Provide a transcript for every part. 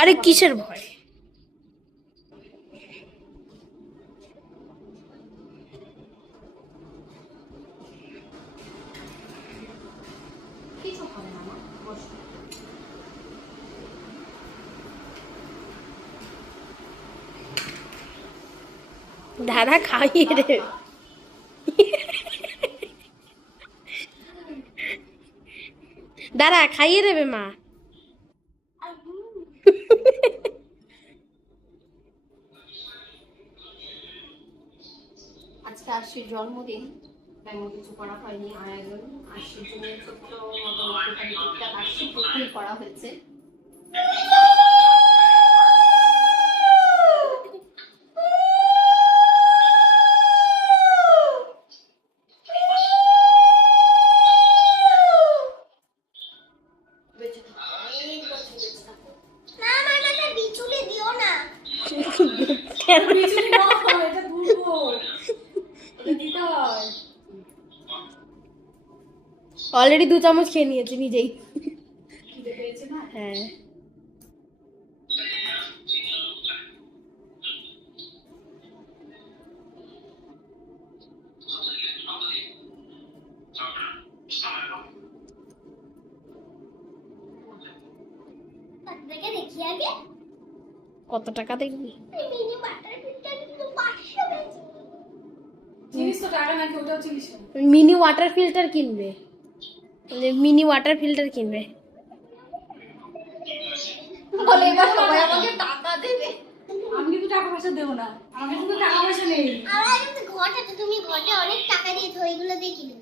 আরে কিসের ভয় কিছু হবে না মা বসো দাদা খাইয়ে রে দাঁড়া খাইয়ে দেবে মা আজকে আশির জন্মদিন। তেমন কিছু করা হয়নি, আয়োজন। আশির জন্য ছোট্ট পুকুর করা হয়েছে বেঁচে থাকো, অনেক বছর বেঁচে থাকো। অলরেডি দু চামচ খেয়ে নিয়েছি নিজেই। হ্যাঁ। কত টাকা দেখবি? মিনি ওয়াটার ফিল্টার কিনবে। মিনি ওয়াটার ফিল্টার কিনবে। বলে এবার সবাই আমাকে টাকা দেবে। আমি কিন্তু টাকা পয়সা দেবো না। আমার কিন্তু টাকা পয়সা নেই। আমার কিন্তু ঘটাতে তুমি ঘটে অনেক টাকা দিয়েছ ওইগুলো দিয়ে কিনে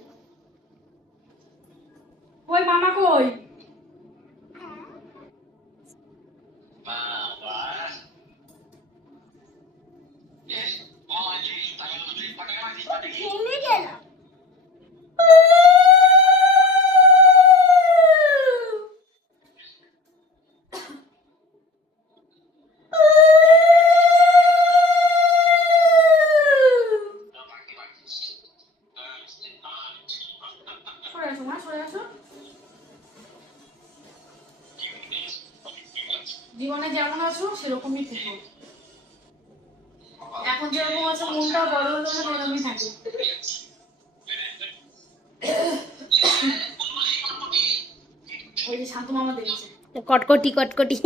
ওই মামা কই? কটকটি কটকটি।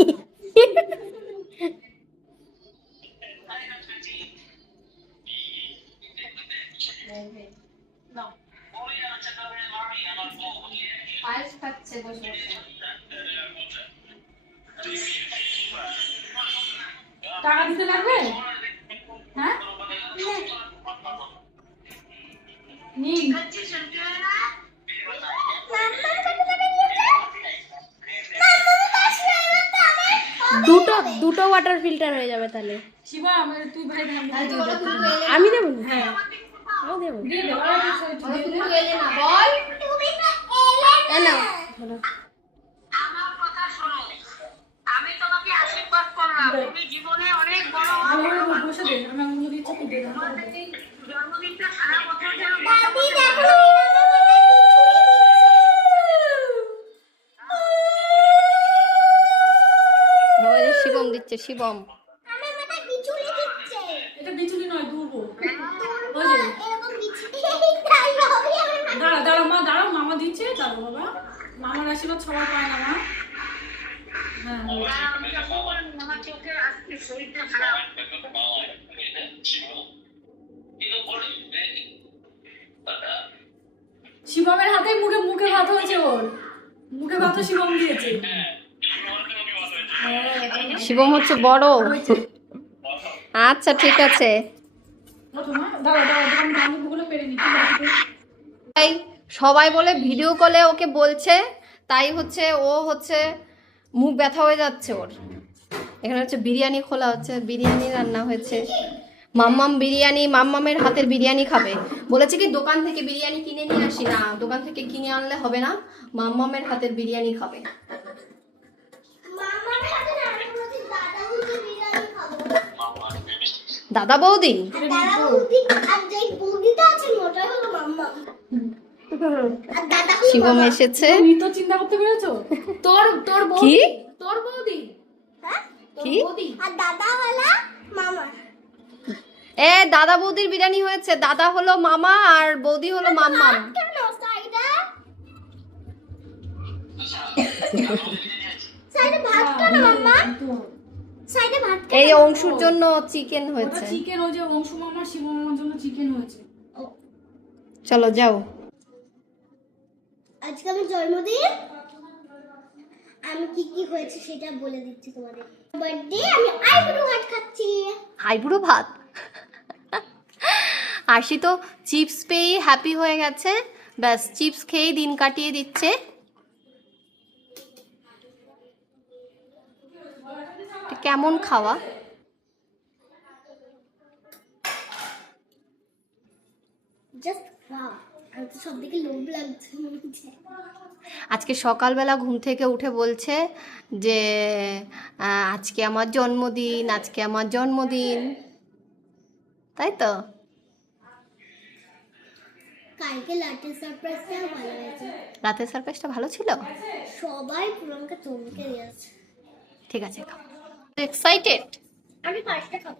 দুটো ওয়াটার ফিল্টার হয়ে যাবে তাহলে। আমি দেবো হ্যাঁ। আমি দেবো। তো সরে না। বল ধরো। ভালোভাবে বসে দে আমি আঙুল দিচ্ছি তুই দে দাও। দাদি দেখো না বাবা যে শিবম দিচ্ছে শিবম। আমার মাথায় বিচুলি দিচ্ছে। এটা বিচুলি নয় দুর্বো ওই এরকম যে। বিচুলি তাই হবে আমার মাথায় দাঁড়া দাঁড়া মা দাঁড়াও মামা দিচ্ছে দাঁড়াও বাবা। মামার আশীর্বাদ সবাই পায় না মা। হ্যাঁ শিবমের হাতে মুখে মুখে ভাত হয়েছে ওর। মুখে ভাত শিবম দিয়েছে। হ্যাঁ, শিবম হচ্ছে বড়। আচ্ছা ঠিক আছে? তাই সবাই বলে ভিডিও কলে ওকে বলছে, তাই হচ্ছে ও হচ্ছে মুখ ব্যথা হয়ে যাচ্ছে ওর। এখানে হচ্ছে বিরিয়ানি খোলা হচ্ছে, বিরিয়ানি রান্না হয়েছে। মাম্মাম বিরিয়ানি, মাম্মামের হাতের বিরিয়ানি খাবে। বলেছে কি, দোকান থেকে বিরিয়ানি কিনে নিয়ে আসি। না, দোকান থেকে কিনে আনলে হবে না, মাম্মামের হাতের বিরিয়ানি খাব দাদা বৌদি আর দাদা বৌদি আর যেই বৌদিটা আছে ওটাই হলো মাম্মা আর দাদা বৌদি? শিবম এসেছে। তো চিন্তা করতে পেরেছ? তোর তোর কি? তোর বৌদি। হ্যাঁ? কি? আর দাদা মামা। এ দাদা বৌদির বিরিয়ানি হয়েছে। দাদা হলো মামা আর বৌদি হলো মাম্মাম কেন সাইডা সাইডে ভাত কেন মাম্মা? সাইডে ভাত এই অংশুর জন্য চিকেন হয়েছে। চিকেন ওই যে অংশু মামা শিব মামার জন্য চিকেন হয়েছে। চলো যাও। আজকে আমার জন্মদিন। আমি কি কি হয়েছে সেটা বলে দিচ্ছি তোমাদের। বার্থডে আমি আইব্রো ভাত খাচ্ছি। আইবুড়ো ভাত? আরশি তো চিপস পেয়েই হ্যাপি হয়ে গেছে। ব্যাস চিপস খেয়েই দিন কাটিয়ে দিচ্ছে। কেমন খাওয়া? আজকে সকালবেলা ঘুম থেকে উঠে বলছে যে আজকে আমার জন্মদিন আজকে আমার জন্মদিন। তাই তো? কালকে সারপ্রাইজটাও ভালো হয়েছে। রাতের সারপ্রাইজটা ভালো ছিল? সবাই পুরনকে চমকে দিয়েছে। ঠিক আছে এক্সাইটেড আমি পাঁচটা খাব।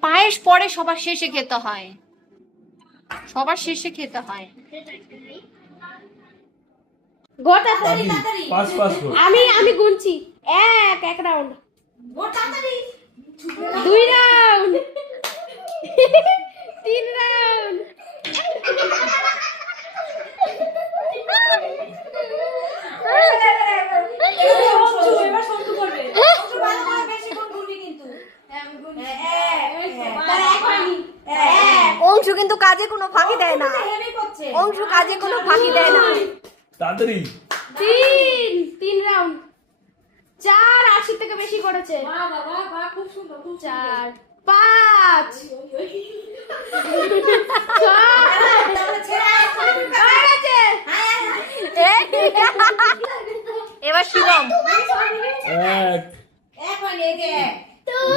পায়েস পরে সবার শেষে খেতে হয়। সবার শেষে খেতে হয়। গোটা পাঁচ পাঁচ আমি আমি গুনছি। এক এক রাউন্ড দুই রাউন্ড কাজে কোনো ফাঁকি দেয় না। অংশু কাজে কোনো ফাঁকি দেয় না। তাড়াতাড়ি। তিন তিন রাউন্ড চার আশি থেকে বেশি করেছে। চার পাঁচ। হয়ে। এবার শিবম এক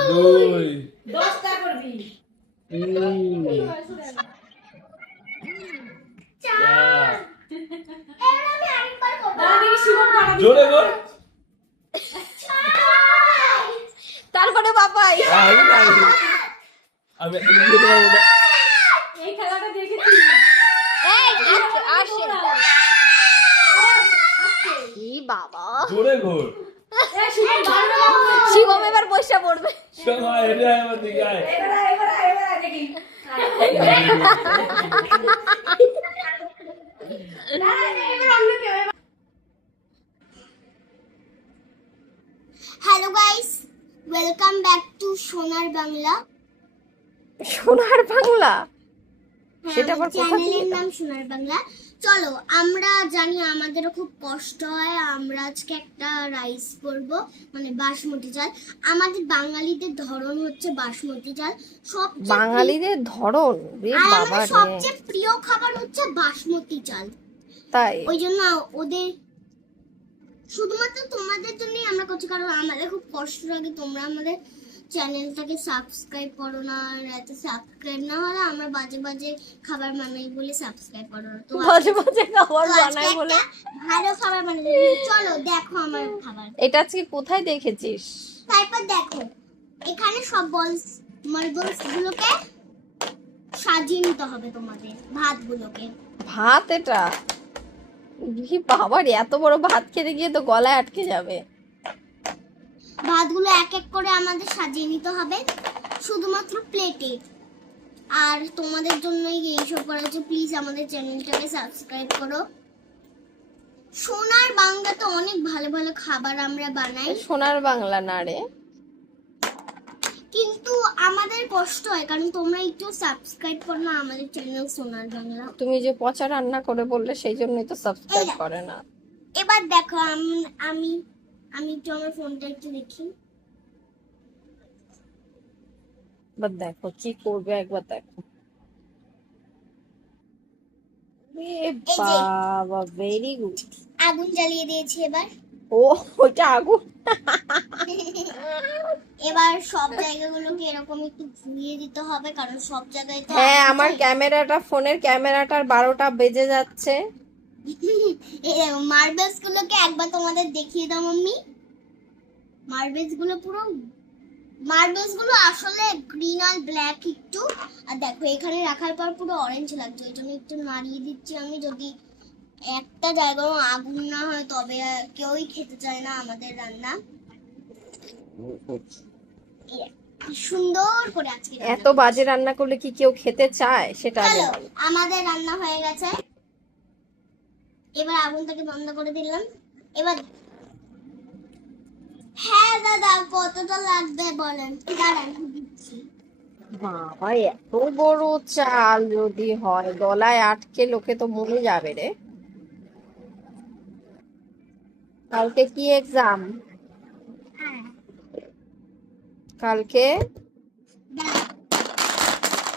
দুই তিন চার এবার আমি আরেকবার করব জোরে গো তারপরে বাবাই আমি না আমি আমি যেতে পারব না। এই খেলাটা দেখেছি এই আসে আসে ই বাবা জোরে ঘোর। শিবম এবার পড়বে। শোনা হেরে আমার দিকে আয়। Hello guys welcome back to Sonar Bangla Sonar Bangla? হ্যাঁ, সেটা আবার আমার কোথা চ্যানেলের নাম সোনার বাংলা। চলো আমরা জানি আমাদেরও খুব কষ্ট হয় আমরা আজকে একটা রাইস করব মানে বাসমতি চাল। আমাদের বাঙালিদের ধরন হচ্ছে বাসমতি চাল। সবচেয়ে বাঙালিদের ধরন? রে বাবা আমাদের সবচেয়ে প্রিয় খাবার হচ্ছে বাসমতি চাল। তাই? ওই জন্য ওদের শুধুমাত্র তোমাদের জন্যই আমরা করছি কারণ আমাদের খুব কষ্ট লাগে তোমরা আমাদের চ্যানেলটাকে সাবস্ক্রাইব করো না আর এত সাবস্ক্রাইব না হলে আমরা বাজে বাজে খাবার বানাই বলে সাবস্ক্রাইব করো না। তো মাঝে মাঝে খাবার বানাই বলে ভালো খাবার বানাই চলো দেখো আমার খাবার। এটা আজকে কোথায় দেখেছিস? তারপর দেখো এখানে সব বলস মার্বলস গুলোকে সাজিয়ে নিতে হবে তোমাদের ভাতগুলোকে ভাত এটা? ই বাবা রে এত বড় ভাত খেতে গিয়ে তো গলায় আটকে যাবে। ভাতগুলো এক এক করে আমাদের সাজিয়ে নিতে হবে শুধুমাত্র প্লেটে আর তোমাদের জন্যই এইসব করা হচ্ছে প্লিজ আমাদের চ্যানেলটাকে সাবস্ক্রাইব করো। সোনার বাংলাতে অনেক ভালো ভালো খাবার আমরা বানাই। সোনার বাংলা না রে। কিন্তু আমাদের কষ্ট হয় কারণ তোমরা একটু সাবস্ক্রাইব করো না আমাদের চ্যানেল সোনার বাংলা। তুমি যে পচা রান্না করে বললে সেই জন্যই তো সাবস্ক্রাইব করে না। এবার দেখো আম- আমি একটু আমার ফোনটা একটু দেখি। এবার দেখো কি করবে একবার দেখো। বাবা ভেরি গুড আগুন জ্বালিয়ে দিয়েছি এবার। ও ওইটা আগুন। এবার সব জায়গাগুলোকে এরকম একটু ঘুরিয়ে দিতে হবে কারণ সব জায়গায় হ্যাঁ আমার ক্যামেরাটা ফোনের ক্যামেরাটার বারোটা বেজে যাচ্ছে। মার্বেলস গুলোকে একবার তোমাদের দেখিয়ে দাও মাম্মি। মার্বেলসগুলো পুরো মার্বেলসগুলো আসলে গ্রিন আর ব্ল্যাক একটু। আর দেখো এখানে রাখার পর পুরো অরেঞ্জ লাগছে ওই জন্য একটু নাড়িয়ে দিচ্ছি আমি। যদি একটা জায়গায় আগুন না হয় তবে কেউই খেতে চায় না আমাদের রান্না। সুন্দর করে আজকে এত বাজে রান্না করলে কি কেউ খেতে চায়? সেটা। আমাদের রান্না হয়ে গেছে। এবার আগুনটাকে বন্ধ করে দিলাম। এবার হ্যাঁ দাদা কতটা লাগবে বলেন? দাঁড়ান বাবা এত বড় চাল যদি হয় গলায় আটকে লোকে তো মরে যাবে রে। কালকে কি এক্সাম কালকে?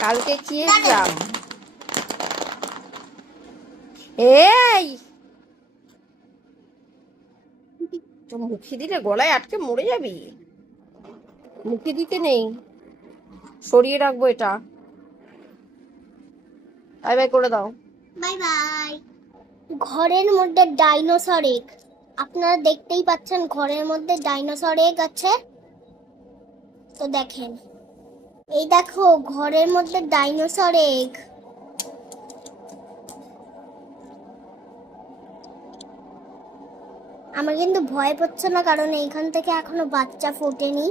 কালকে কি এক্সাম এই তো মুখে দিলে গলায় আটকে মরে যাবি। মুখে দিতে নেই। সরিয়ে রাখব এটা। বাই বাই করে দাও। Bye bye. ঘরের মধ্যে ডাইনোসর এগ আপনারা দেখতেই পাচ্ছেন ঘরের মধ্যে ডাইনোসর এগ আছে। তো দেখেন। এই দেখো, ঘরের মধ্যে ডাইনোসর এগ আমার কিন্তু ভয় পড়ছে না, কারণ এইখান থেকে এখনও বাচ্চা ফোটেনি।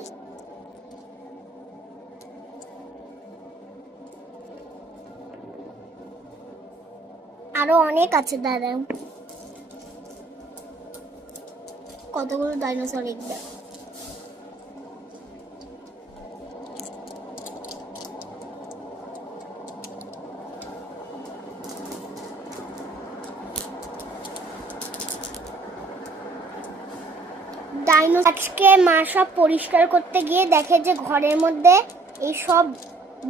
আরও অনেক আছে দাদা কতগুলো ডাইনোসর এগ দেখো আজকে মা সব পরিষ্কার করতে গিয়ে দেখে যে ঘরের মধ্যে এই সব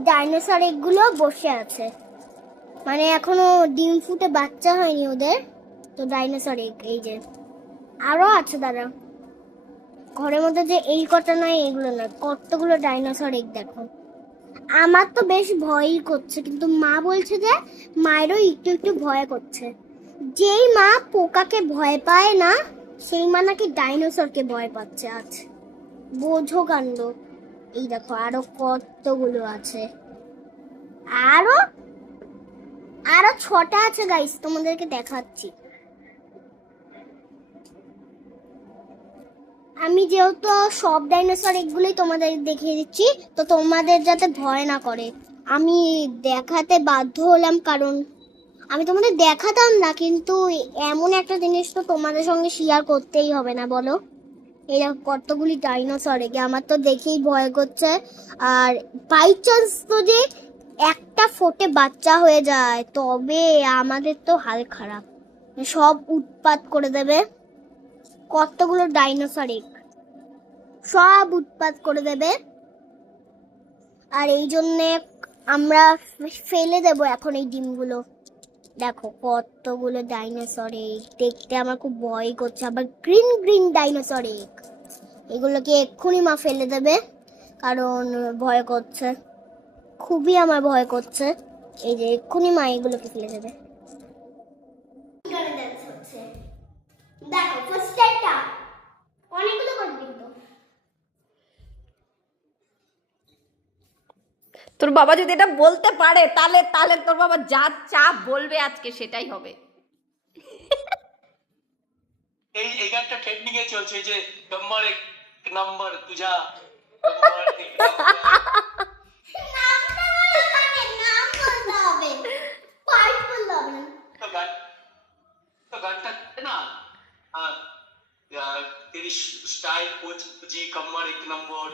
ডাইনোসর এগুলো বসে আছে। মানে এখনও ডিম ফুটে বাচ্চা হয়নি ওদের। তো ডাইনোসর এই যে। আরও আছে দাদা। ঘরের মধ্যে যে এই কটা নয়, এগুলো নয়। কতগুলো ডাইনোসর এগ দেখো। আমার তো বেশ ভয়ই করছে, কিন্তু মা বলছে যে মায়েরও একটু একটু ভয় করছে। যেই মা পোকাকে ভয় পায় না সেই মা নাকি ডাইনোসরকে ভয় পাচ্ছে আজ। বোঝো কাণ্ড এই দেখো, আরও কতগুলো আছে। আরও? আরও ছটা আছে গাইস তোমাদেরকে দেখাচ্ছি। আমি যেহেতু সব ডাইনোসর এগুলোই তোমাদের দেখিয়ে দিচ্ছি, তো তোমাদের যাতে ভয় না করে। আমি দেখাতে বাধ্য হলাম কারণ আমি তোমাদের দেখাতাম না, কিন্তু এমন একটা জিনিস তো তোমাদের সঙ্গে শেয়ার করতেই হবে না, বলো? এরকম কতগুলি ডাইনোসর এগে আমার তো দেখেই ভয় করছে। আর বাই চান্স তো যে একটা ফোটে বাচ্চা হয়ে যায়, তবে আমাদের তো হাল খারাপ। সব উৎপাত করে দেবে। কতগুলো ডাইনোসর এগ সব উৎপাত করে দেবে। আর এই জন্যে আমরা ফেলে দেব এখন এই ডিমগুলো। দেখো, কতগুলো ডাইনোসর এগ দেখতে আমার খুব ভয় করছে, আবার গ্রিন গ্রিন ডাইনোসর এগ এগুলোকে এক্ষুনি মা ফেলে দেবে, কারণ ভয় করছে। খুবই আমার ভয় করছে। এই যে, এক্ষুনি মা এগুলোকে ফেলে দেবে দেখো ফার্স্ট একটা অনেকগুলো করবে কিন্তু তোর বাবা যদি এটা বলতে পারে, তাহলে তাহলে তোর বাবা যা চা বলবে আজকে সেটাই হবে। এই এই গানটা ট্রেন্ডিং এ চলছে যে নম্বর এক, নম্বর তুজা নম্বর এক নামটা বলতে হবে নাম বলতে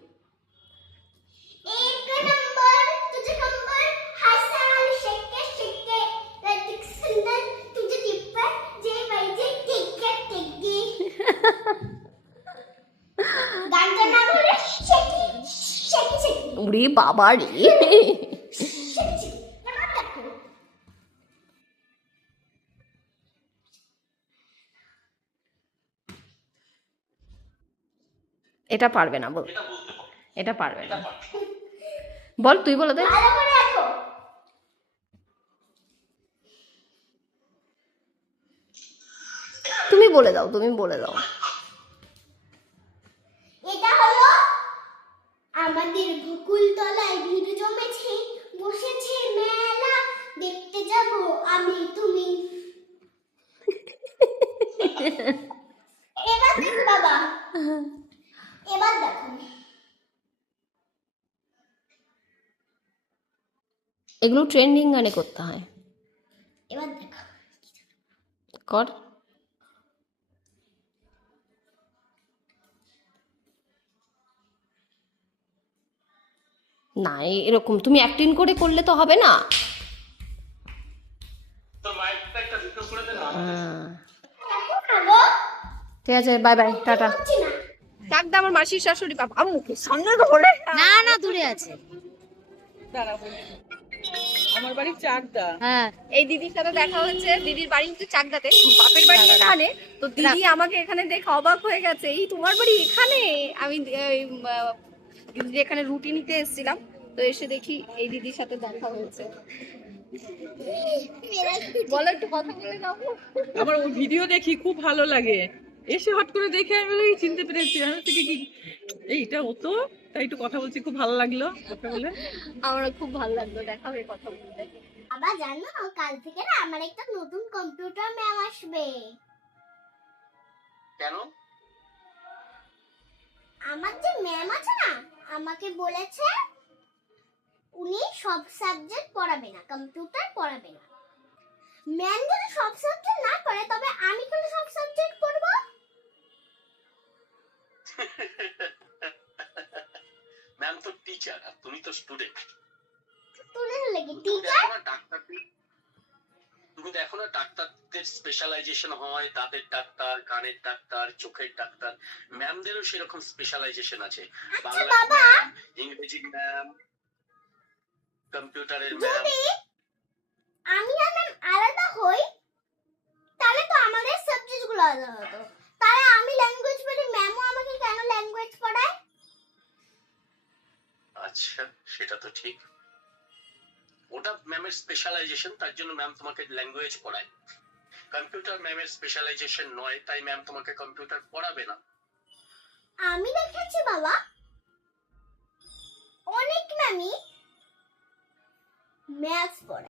উরে বাবা রে। এটা পারবে না বল। এটা পারবে না। বল, তুই বলে দেখো তুমি বলে দাও, তুমি বলে দাও। এটা আমাদের বকুল তলায় ভিড় জমেছে বসেছে মেলা। দেখতে যাব আমি তুমি। এবার দেখ বাবা। এবার দেখো। এগুলো ট্রেন্ডিং গানে করতে হয়। এবার দেখো। কর। না এরকম তুমি অ্যাক্টিং করে করলে তো হবে না। হ্যাঁ। ঠিক আছে বাই বাই টাটা। হচ্ছে না ডাক দে আমার মাসির শাশুড়ি বাবা আমি মুখে সামনে ধরে না না দূরে আছে। আমার বাড়ি চাকদা। হ্যাঁ। এই দিদির সাথে দেখা হচ্ছে দিদির বাড়ি কিন্তু চাকদাতে। বাপের বাড়ি এখানে। তো দিদি আমাকে এখানে দেখে অবাক হয়ে গেছে এই তোমার বাড়ি এখানে? আমি এখানে রুটি নিতে এসেছিলাম তো এসে দেখি এই দিদির সাথে দেখা হয়েছে। বলো একটু কথা বলে নাও। আমার ওই ভিডিও দেখি খুব ভালো লাগে। এসে হট করে দেখে আমি বলি, চিনতে পেরেছি আমি থেকে কি এইটা হতো তাই একটু কথা বলছি খুব ভালো লাগল কথা বলে। আমার খুব ভালো লাগল দেখা হয়ে কথা বলতে। আবার জানো কাল থেকে না আমার একটা নতুন কম্পিউটার ম্যাম আসবে। কেন? আমার যে ম্যাম আছে না আমাকে বলেছে উনি সব সাবজেক্ট পড়াবে না কম্পিউটার পড়াবে না। ম্যাম যদি সব সাবজেক্ট না পড়ে তবে আমি কেন সব সাবজেক্ট পড়ব? ম্যাম তো টিচার আর তুমি তো স্টুডেন্ট তুমি টিচার দেখো না ডাক্তার তুমি দেখো না ডাক্তারদের স্পেশালাইজেশন হয় দাঁতের ডাক্তার কানের ডাক্তার চোখের ডাক্তার। ম্যামদেরও সেরকম স্পেশালাইজেশন আছে। বাংলা ম্যাম ইংরেজি ম্যাম কম্পিউটারের ম্যাম আমি আর ম্যাম আলাদা হই তাহলে তো আমাদের সাবজেক্টগুলো আলাদা হতো। তাহলে আমি ল্যাঙ্গুয়েজ পড়ি ম্যামও আমাকে কেন ল্যাঙ্গুয়েজ পড়ায়? আচ্ছা সেটা তো ঠিক। ওটা ম্যামের স্পেশালাইজেশন তার জন্য ম্যাম তোমাকে ল্যাঙ্গুয়েজ পড়ায়। কম্পিউটার ম্যামের স্পেশালাইজেশন নয় তাই ম্যাম তোমাকে কম্পিউটার পড়াবে না। আমি দেখেছি বাবা অনেক ম্যামই ম্যাথস পড়ে।